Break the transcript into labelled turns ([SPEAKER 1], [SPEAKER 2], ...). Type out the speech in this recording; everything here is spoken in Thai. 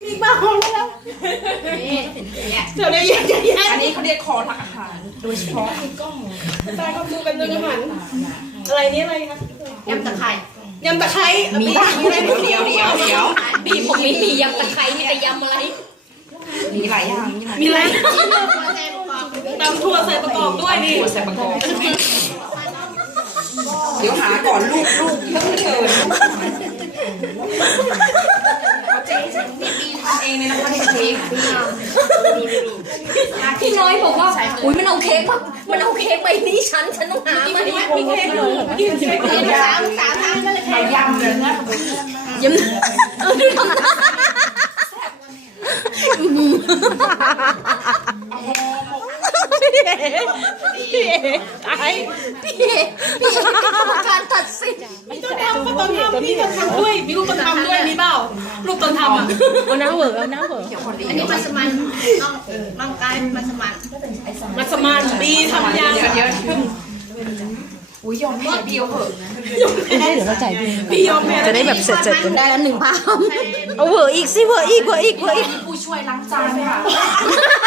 [SPEAKER 1] อีกบ้าของแล้วเดี๋ยวเรียกอันนี้เขาเรียกคอทักอาหารโดยเฉพาะตายเขาดูกันด้วยอาหารอะไรนี่อะไรคะยำตะไคร้ยำตะไคร้มีอะไรเดี๋ยว
[SPEAKER 2] บีผมมียำตะไคร้มีแต่ยำอะไร
[SPEAKER 1] มีหลายอย่างมีอะไรตำถั่วใส่ประกอบด้วยนี่ถั่วใส่ประกอบเดี๋ยวหาก่อนลูกเพิ่งเกินเจ๊บีทำเองเลยนะคะเค้ก
[SPEAKER 2] พี่น้อยบอกว่าอุ้ยมันเอาเค้กมามันเอาเค้กไปนี่ฉันต้องหามาดิ
[SPEAKER 1] มีเค้กอยู่กินเค้กสามทางก็เลยยำเลยนะ
[SPEAKER 2] ยำดูทำท่า
[SPEAKER 1] พี่ตาย
[SPEAKER 2] พี่กรรมการตัดสิน
[SPEAKER 1] พี่ต้นทำพี่ต้นทำด้วยมีลูกต้นทำด้วยมีเปล่าลูกต้นทำอ่ะ
[SPEAKER 3] เอาน้ำเหวอเอาน้ำเหวอ
[SPEAKER 2] อันนี้มัสมันร่างกายมัส
[SPEAKER 1] มันบีทำยาเยอะอุ้ยยอมแม่เดียวเหอะ
[SPEAKER 3] ได้เดี๋ยวเราจ่าย
[SPEAKER 1] พี่ยอมแม่
[SPEAKER 3] จะได้แบบเสร็จกัน
[SPEAKER 2] ได้แล้ว1,000
[SPEAKER 3] เอาเหวออีกสิเหวออีก
[SPEAKER 1] ผู้ช่วยล้างจานค่ะ